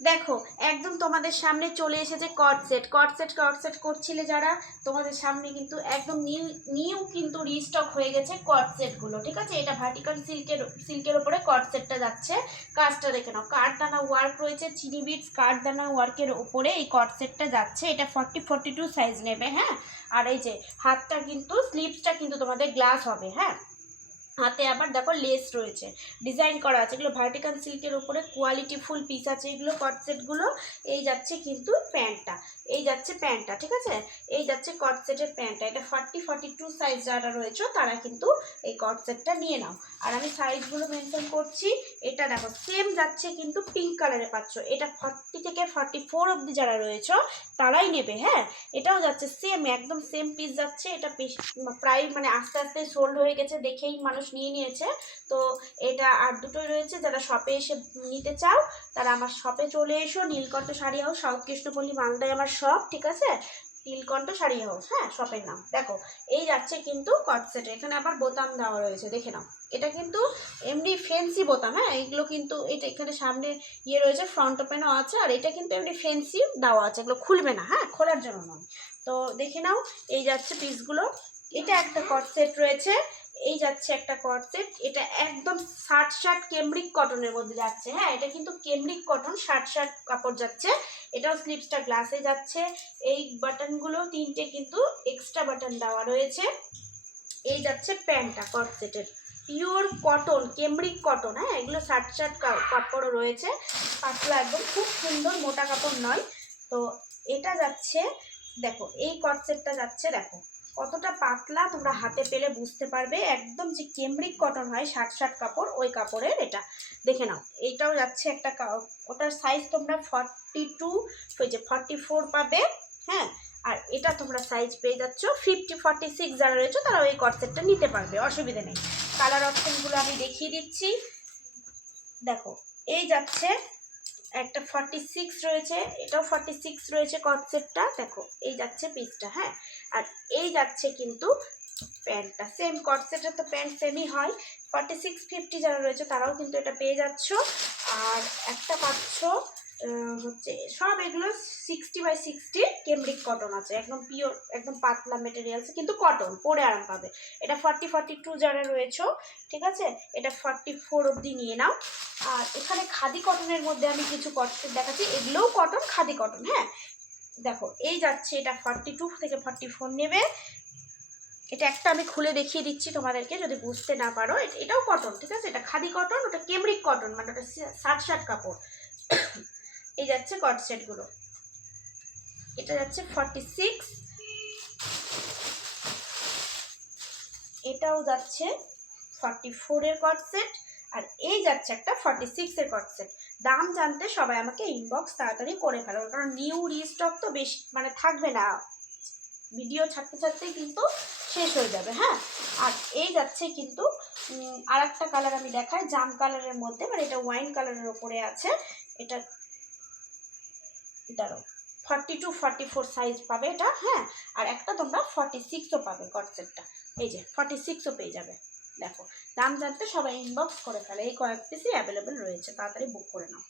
দেখো একদম তোমাদের সামনে চলে এসেছে কট সেট করছিলে যারা, তোমাদের সামনে কিন্তু একদম নিউ কিন্তু রিস্টক হয়ে গেছে কট সেটগুলো। ঠিক আছে, এটা ভার্টিক্যাল সিল্কের উপরে কট সেটটা যাচ্ছে। কাজটা দেখে নাও, কাঠদানা ওয়ার্ক রয়েছে, চিনি বিটস কাঠদানা ওয়ার্কের উপরে এই কট সেটটা যাচ্ছে। এটা 40-42 সাইজ নেবে। হ্যাঁ, আর এই যে হাতটা কিন্তু স্লিভসটা কিন্তু তোমাদের গ্লাস হবে। হ্যাঁ, হাতে আবার দেখো লেস রয়েছে, ডিজাইন করা আছে, এগুলো ভার্টিক্যাল সিল্কের উপরে কোয়ালিটি ফুল পিস আছে এগুলো কটসেটগুলো। এই যাচ্ছে কিন্তু প্যান্টটা, এই যাচ্ছে প্যান্টটা। ঠিক আছে, এই যাচ্ছে কটসেটের প্যান্টটা। এটা 40-42 সাইজ যারা রয়েছে তারা কিন্তু এই কটসেটটা নিয়ে নাও। আর আমি সাইজগুলো মেনশন করছি। এটা দেখো সেম যাচ্ছে কিন্তু পিঙ্ক কালারে পাচ্ছ। এটা 40-44 অবধি যারা রয়েছে তারাই নেবে। হ্যাঁ, এটাও যাচ্ছে সেম, একদম সেম পিস যাচ্ছে। এটা প্রায় মানে আস্তে আস্তে সোল্ড হয়ে গেছে, দেখেই মানুষ নিয়ে নিয়েছে। তো এটা আর দুটোই রয়েছে, যারা শপে এসে নিতে চাও তারা আমার শপে চলে এসো। নীলকণ্ঠ শাড়ি হাউস, সাউথ কৃষ্ণপল্লী, মালদায় আমার শপ। ঠিক আছে, নীলকণ্ঠ শাড়ি হাউস, হ্যাঁ শপের নাম। দেখো এই যাচ্ছে কিন্তু কটসেটে, এখানে আবার বোতাম দেওয়া রয়েছে, দেখে নাও। এটা কিন্তু এমনি ফ্যান্সি বোতাম। হ্যাঁ, এইগুলো কিন্তু এটা এখানে সামনে ইয়ে রয়েছে, ফ্রন্ট ওপেনও আছে। আর এটা কিন্তু এমনি ফ্যান্সি দেওয়া আছে, এগুলো খুলবে না। হ্যাঁ, খোলার জন্য নয়। তো দেখে নাও, এই যাচ্ছে পিসগুলো। এটা একটা কটসেট রয়েছে, এই যাচ্ছে একটা কটসেট। এটা একদম শার্ট কেমব্রিক কটনের মধ্যে যাচ্ছে। হ্যাঁ, এটা কিন্তু কেমব্রিক কটন শার্ট কাপড় যাচ্ছে। এটাও স্লিভসটা গ্লাসে যাচ্ছে। এই বাটনগুলো তিনটে কিন্তু এক্সট্রা বাটন দেওয়া রয়েছে। এই যাচ্ছে প্যান্টটা কটসেটের, পিওর কটন কেমব্রিক কটন। হ্যাঁ, এগুলো শার্ট কাপড়ও রয়েছে, পাতলা একদম, খুব সুন্দর, মোটা কাপড় নয়। তো এটা যাচ্ছে, দেখো এই কটসেটটা যাচ্ছে, দেখো কতটা পাতলা, তোমরা হাতে পেলে বুঝতে পারবে। একদম যে কেমব্রিক কটন হয় শার্ট কাপড়, ওই কাপড়ের এটা। দেখে নাও, এইটাও যাচ্ছে একটা, ওটার সাইজ তোমরা 42 হয়েছে 44 পাবে। হ্যাঁ, আর এটা তোমরা সাইজ পেয়ে যাচ্ছ 50-46। যারা রয়েছে তারা ওই কটসেটটা নিতে পারবে, অসুবিধা নেই। কালার অপশনগুলো আমি দেখিয়ে দিচ্ছি। দেখো এই যাচ্ছে একটা 46 রয়েছে, এটাও 46 রয়েছে কটসেটটা। দেখো এই যাচ্ছে পিসটা। হ্যাঁ, আর এই যাচ্ছে কিন্তু প্যান্টটা, সেম কটসেটের তো প্যান্ট সেমই হয়। 46-50 যারা রয়েছে তারাও কিন্তু এটা পেয়ে যাচ্ছ। আর একটা পাচ্ছ হচ্ছে, সব এগুলো 60/60 কেমব্রিক কটন আছে, একদম পিওর, একদম পাতলা মেটেরিয়ালস, কিন্তু কটন, পরে আরাম পাবে। এটা 40-42 যারা রয়েছে। ঠিক আছে, এটা 44 অবধি নিয়ে নাও। আর এখানে খাদি কটনের মধ্যে আমি কিছু কটসেট দেখাচ্ছি, এগুলোও কটন, খাদি কটন। হ্যাঁ, দেখো এই যাচ্ছে, এটা 42-44 নেবে। এটা একটা আমি খুলে দেখিয়ে দিচ্ছি তোমাদেরকে যদি বুঝতে না পারো। এটাও কটন। ঠিক আছে, এটা খাদি কটন, ওটা কেমব্রিক কটন, মানে ওটা শার্ট কাপড়। এই যাচ্ছে কটসেটগুলো, এটা যাচ্ছে 46, এটাও যাচ্ছে 44 এর কটসেট। আর এই যাচ্ছে একটা 46 এর কটসেট। দাম জানতে সবাই আমাকে ইনবক্স তাড়াতাড়ি করে ফেলো, কারণ নিউ রিস্টক তো বেশি মানে থাকবে না, ভিডিও ছাড়তেই কিন্তু শেষ হয়ে যাবে। হ্যাঁ, আর এই যাচ্ছে কিন্তু আর একটা কালার আমি দেখাই, জাম কালারের মধ্যে, মানে এটা ওয়াইন কালারের ওপরে আছে। এটা দাঁড়াও, 42-44 সাইজ পাবে এটা। হ্যাঁ, আর একটা তোমরা 46ও পাবে কটসেটটা, এই যে 46ও পেয়ে যাবে। দেখো দাম জানতে সবাই ইনবক্স করে ফেলে, এই কয়েক পিসই অ্যাভেলেবেল রয়েছে, তাড়াতাড়ি বুক করে নাও।